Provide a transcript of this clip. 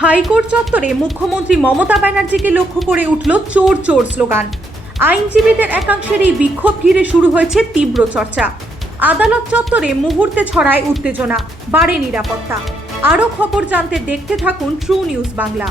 High court চত্বরে মুখ্যমন্ত্রী মমতা ব্যানার্জিকে লক্ষ্য করে উঠল চোর চোর স্লোগান। আইনজীবীদের একাংশের এই বিক্ষোভ ঘিরে শুরু হয়েছে তীব্র চর্চা। আদালত চত্বরে মুহূর্তে ছড়ায় উত্তেজনা, বাড়ে নিরাপত্তা। আরও খবর জানতে দেখতে থাকুন ট্রু নিউজ বাংলা।